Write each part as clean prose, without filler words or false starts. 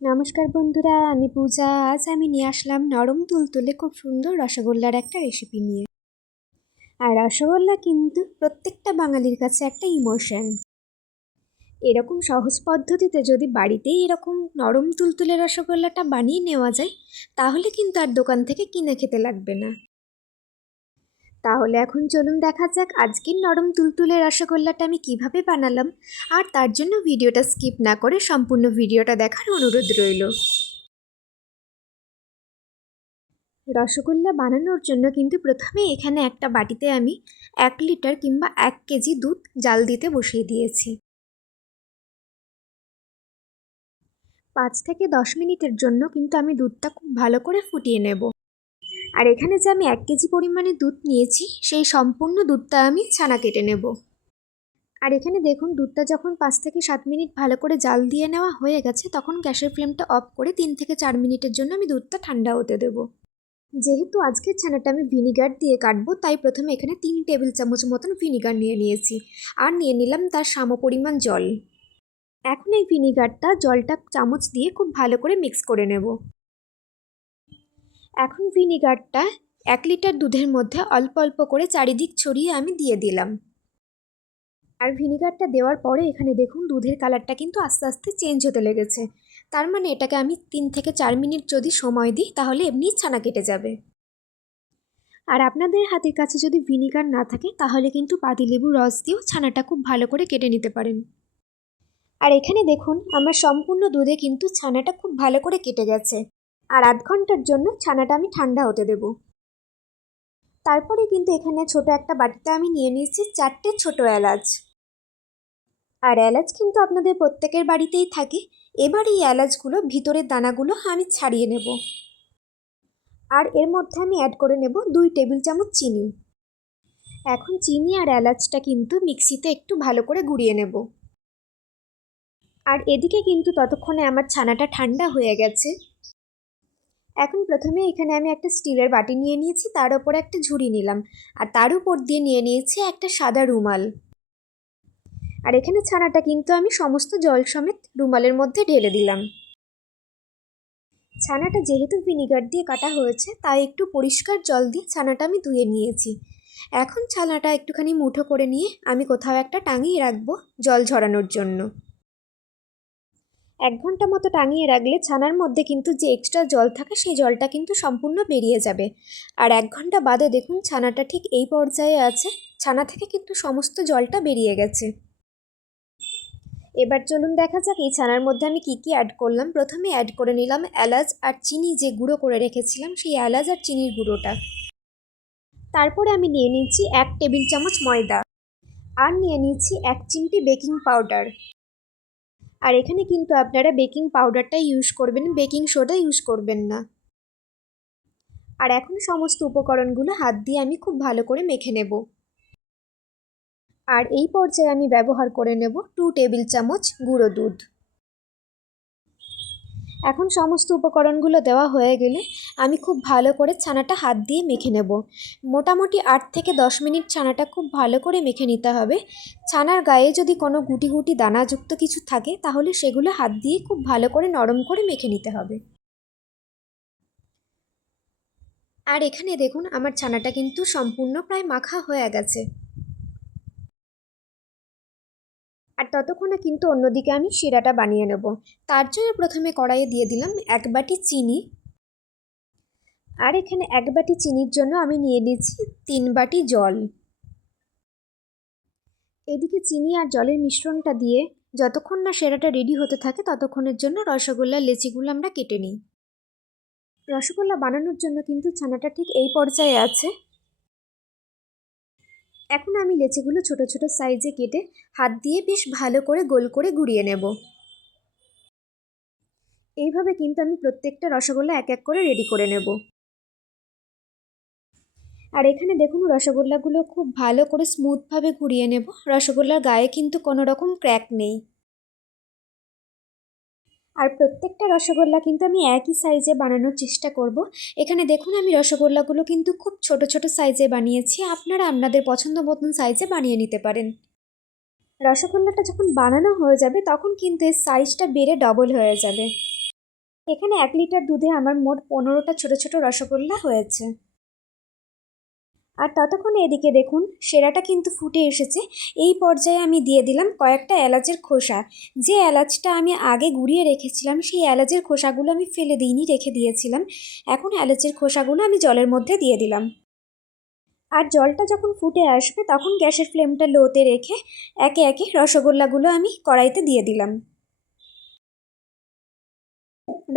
নমস্কার বন্ধুরা, আমি পূজা। আজ আমি নিয়ে আসলাম নরম তুলতুলে খুব সুন্দর রসগোল্লার একটা রেসিপি নিয়ে। আর রসগোল্লা কিন্তু প্রত্যেকটা বাঙালির কাছে একটা ইমোশন। এরকম সহজ পদ্ধতিতে যদি বাড়িতেই এরকম নরম তুলতুলে রসগোল্লাটা বানিয়ে নেওয়া যায়, তাহলে কিন্তু আর দোকান থেকে কিনে খেতে লাগবে না। তাহলে এখন চলুন দেখা যাক আজকের নরম তুলতুলে রসগোল্লাটা আমি কিভাবে বানালাম। আর তার জন্য ভিডিওটা স্কিপ না করে সম্পূর্ণ ভিডিওটা দেখার অনুরোধ রইল। রসগোল্লা বানানোর জন্য কিন্তু প্রথমে এখানে একটা বাটিতে আমি 1 লিটার কিংবা 1 কেজি দুধ জাল দিতে বসিয়ে দিয়েছি। 5 থেকে 10 মিনিটের জন্য কিন্তু আমি দুধটা খুব ভালো করে ফুটিয়ে নেব। আর এখানে যে আমি 1 কেজি পরিমাণে দুধ নিয়েছি, সেই সম্পূর্ণ দুধটা আমি ছানা কেটে নেব। আর এখানে দেখুন, দুধটা যখন 5 থেকে 7 মিনিট ভালো করে জাল দিয়ে নেওয়া হয়ে গেছে, তখন গ্যাসের ফ্লেমটা অফ করে 3 থেকে 4 মিনিটের জন্য আমি দুধটা ঠান্ডা হতে দেবো। যেহেতু আজকের ছানাটা আমি ভিনিগার দিয়ে কাটবো, তাই প্রথমে এখানে 3 টেবিল চামচ মতন ভিনিগার নিয়ে নিয়েছি। আর নিয়ে নিলাম তার সমপরিমাণ জল। এখন এই ভিনিগারটা জলটা চামচ দিয়ে খুব ভালো করে মিক্স করে নেব। এখন ভিনিগারটা 1 লিটার দুধের মধ্যে অল্প অল্প করে চারিদিক ছড়িয়ে আমি দিয়ে দিলাম। আর ভিনিগারটা দেওয়ার পরে এখানে দেখুন, দুধের কালারটা কিন্তু আস্তে আস্তে চেঞ্জ হতে লেগেছে। তার মানে এটাকে আমি 3 থেকে 4 মিনিট যদি সময় দিই, তাহলে এমনি ছানা কেটে যাবে। আর আপনাদের হাতের কাছে যদি ভিনিগার না থাকে, তাহলে কিন্তু পাতিলেবুর রস দিয়েও ছানাটা খুব ভালো করে কেটে নিতে পারেন। আর এখানে দেখুন, আমার সম্পূর্ণ দুধে কিন্তু ছানাটা খুব ভালো করে কেটে গেছে। আর আধ ঘন্টার জন্য ছানাটা আমি ঠান্ডা হতে দেব। তারপরে কিন্তু এখানে ছোট একটা বাটিতে আমি নিয়ে নিয়েছি 4টে ছোট এলাচ। আর এলাচ কিন্তু আপনাদের প্রত্যেকের বাড়িতেই থাকে। এবার এই এলাচগুলো ভিতরের দানাগুলো আমি ছাড়িয়ে নেব। আর এর মধ্যে আমি অ্যাড করে নেব 2 টেবিল চামচ চিনি। এখন চিনি আর এলাচটা কিন্তু মিক্সিতে একটু ভালো করে গুঁড়িয়ে নেব। আর এদিকে কিন্তু ততক্ষণে আমার ছানাটা ঠান্ডা হয়ে গেছে। এখন প্রথমে এখানে আমি একটা স্টিলের বাটি নিয়ে নিয়েছি, তার উপরে একটা ঝুড়ি নিলাম। আর তার উপর দিয়ে নিয়ে নিয়েছি একটা সাদা রুমাল। আর এখানে ছানাটা কিন্তু আমি সমস্ত জল সমেত রুমালের মধ্যে ঢেলে দিলাম। ছানাটা যেহেতু ভিনিগার দিয়ে কাটা হয়েছে, তাই একটু পরিষ্কার জল দিয়ে ছানাটা আমি ধুয়ে নিয়েছি। এখন ছানাটা একটুখানি মুঠো করে নিয়ে আমি কোথাও একটা টাঙিয়ে রাখবো জল ঝরানোর জন্য। 1 ঘন্টা মতো টাঙিয়ে রাখলে ছানার মধ্যে কিন্তু যে এক্সট্রা জল থাকে, সেই জলটা কিন্তু সম্পূর্ণ বেরিয়ে যাবে। আর 1 ঘন্টা বাদে দেখুন, ছানাটা ঠিক এই পর্যায়ে আছে। ছানা থেকে কিন্তু সমস্ত জলটা বেরিয়ে গেছে। এবার চলুন দেখা যাক এই ছানার মধ্যে আমি কি কি অ্যাড করলাম। প্রথমে অ্যাড করে নিলাম এলাচ আর চিনি, যে গুঁড়ো করে রেখেছিলাম সেই এলাচ আর চিনির গুঁড়োটা। তারপরে আমি নিয়ে নিচ্ছি 1 টেবিল চামচ ময়দা। আর নিয়ে নিচ্ছি 1 চিমটি বেকিং পাউডার। আর এখানে কিন্তু আপনারা বেকিং পাউডারটা ইউজ করবেন, বেকিং সোডা ইউজ করবেন না। আর এখন সমস্ত উপকরণগুলো হাত দিয়ে আমি খুব ভালো করে মেখে নেব। আর এই পর্যায়ে আমি ব্যবহার করে নেব 2 টেবিল চামচ গুঁড়ো দুধ। এখন সমস্ত উপকরণগুলো দেওয়া হয়ে গেলে আমি খুব ভালো করে ছানাটা হাত দিয়ে মেখে নেব। মোটামুটি 8 থেকে 10 মিনিট ছানাটা খুব ভালো করে মেখে নিতে হবে। ছানার গায়ে যদি কোনো গুটি গুটি দানাযুক্ত কিছু থাকে, তাহলে সেগুলো হাত দিয়ে খুব ভালো করে নরম করে মেখে নিতে হবে। আর এখানে দেখুন, আমার ছানাটা কিন্তু সম্পূর্ণ প্রায় মাখা হয়ে গেছে। আর ততক্ষণে কিন্তু অন্যদিকে আমি শিরাটা বানিয়ে নেব। তার জন্য প্রথমে কড়াইয়ে দিয়ে দিলাম 1 বাটি চিনি। আর এখানে 1 বাটি চিনির জন্য আমি নিয়ে নিচ্ছি 3 বাটি জল। এদিকে চিনি আর জলের মিশ্রণটা দিয়ে যতক্ষণ না শিরাটা রেডি হতে থাকে, ততক্ষণের জন্য রসগোল্লার লেচিগুলো আমরা কেটে নিই। রসগোল্লা বানানোর জন্য কিন্তু ছানাটা ঠিক এই পর্যায়ে আছে। এখন আমি লেচিগুলো ছোট ছোট সাইজে কেটে হাত দিয়ে বেশ ভালো করে গোল করে গুঁড়িয়ে নেব। এইভাবে কিন্তু আমি প্রত্যেকটা রসগোল্লা এক এক করে রেডি করে নেব। আর এখানে দেখুন, রসগোল্লাগুলো খুব ভালো করে স্মুথভাবে ঘুরিয়ে নেব। রসগোল্লার গায়ে কিন্তু কোনো রকম ক্র্যাক নেই। আর প্রত্যেকটা রসগোল্লা কিন্তু আমি একই সাইজে বানানোর চেষ্টা করব। এখানে দেখুন, আমি রসগোল্লাগুলো কিন্তু খুব ছোট ছোট সাইজে বানিয়েছি। আপনারা আপনাদের পছন্দ মতন সাইজে বানিয়ে নিতে পারেন। রসগোল্লাটা যখন বানানো হয়ে যাবে, তখন কিন্তু এর সাইজটা বেড়ে ডবল হয়ে যাবে। এখানে 1 লিটার দুধে আমার মোট 15টা ছোট ছোট রসগোল্লা হয়েছে। আর ততক্ষণে এদিকে দেখুন সেরাটা কিন্তু ফুটে এসেছে। এই পর্যায়ে আমি দিয়ে দিলাম কয়েকটা এলাচের খোসা। যে এলাচটা আমি আগে গুঁড়িয়ে রেখেছিলাম সেই এলাচের খোসাগুলো আমি ফেলে দিইনি, রেখে দিয়েছিলাম। এখন এলাচের খোসাগুলো আমি জলের মধ্যে দিয়ে দিলাম। আর জলটা যখন ফুটে আসবে তখন গ্যাসের ফ্লেমটা লোতে রেখে একে একে রসগোল্লাগুলো আমি কড়াইতে দিয়ে দিলাম।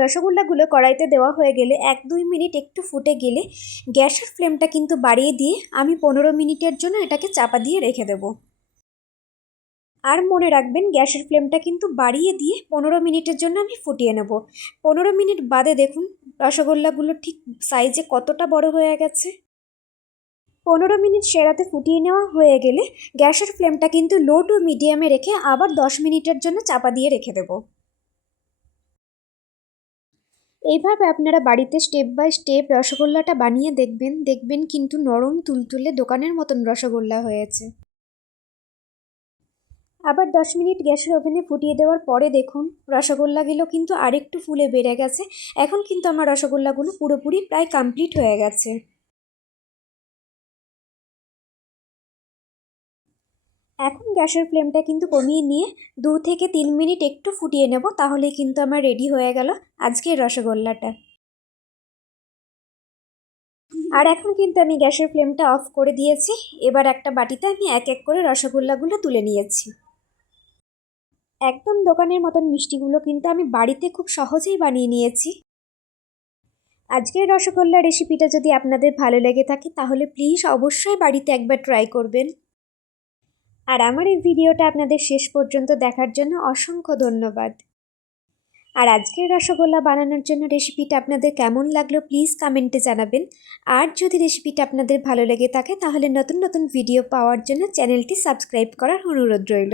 রসগোল্লাগুলো কড়াইতে দেওয়া হয়ে গেলে 1-2 মিনিট একটু ফুটে গেলে গ্যাসের ফ্লেমটা কিন্তু বাড়িয়ে দিয়ে আমি 15 মিনিটের জন্য এটাকে চাপা দিয়ে রেখে দেব। আর মনে রাখবেন গ্যাসের ফ্লেমটা কিন্তু বাড়িয়ে দিয়ে 15 মিনিটের জন্য আমি ফুটিয়ে নেব। 15 মিনিট বাদে দেখুন রসগোল্লাগুলো ঠিক সাইজে কতটা বড় হয়ে গেছে। 15 মিনিট সেরাতে ফুটিয়ে নেওয়া হয়ে গেলে গ্যাসের ফ্লেমটা কিন্তু লো টু মিডিয়ামে রেখে আবার 10 মিনিটের জন্য চাপা দিয়ে রেখে দেব। এইভাবে আপনারা বাড়িতে স্টেপ বাই স্টেপ রসগোল্লাটা বানিয়ে দেখবেন কিন্তু নরম তুলতুলে দোকানের মতন রসগোল্লা হয়েছে। আবার 10 মিনিট গ্যাসের ওভেনে ফুটিয়ে দেওয়ার পরে দেখুন রসগোল্লাগুলো কিন্তু আরেকটু ফুলে বেড়ে গেছে। এখন কিন্তু আমার রসগোল্লাগুলো পুরোপুরি প্রায় কমপ্লিট হয়ে গেছে। এখন গ্যাসের ফ্লেমটা কিন্তু কমিয়ে নিয়ে 2 থেকে 3 মিনিট একটু ফুটিয়ে নেব, তাহলে কিন্তু আমার রেডি হয়ে গেল আজকের রসগোল্লাটা। আর এখন কিন্তু আমি গ্যাসের ফ্লেমটা অফ করে দিয়েছি। এবার একটা বাটিতে আমি এক এক করে রসগোল্লাগুলো তুলে নিয়েছি। একদম দোকানের মতন মিষ্টিগুলো কিন্তু আমি বাড়িতে খুব সহজেই বানিয়ে নিয়েছি। আজকের রসগোল্লা রেসিপিটা যদি আপনাদের ভালো লেগে থাকে তাহলে প্লিজ অবশ্যই বাড়িতে একবার ট্রাই করবেন। আর আমার এই ভিডিওটা আপনাদের শেষ পর্যন্ত দেখার জন্য অসংখ্য ধন্যবাদ। আর আজকের রসগোল্লা বানানোর জন্য রেসিপিটা আপনাদের কেমন লাগলো প্লিজ কমেন্টে জানাবেন। আর যদি রেসিপিটা আপনাদের ভালো লেগে থাকে তাহলে নতুন নতুন ভিডিও পাওয়ার জন্য চ্যানেলটি সাবস্ক্রাইব করার অনুরোধ রইল।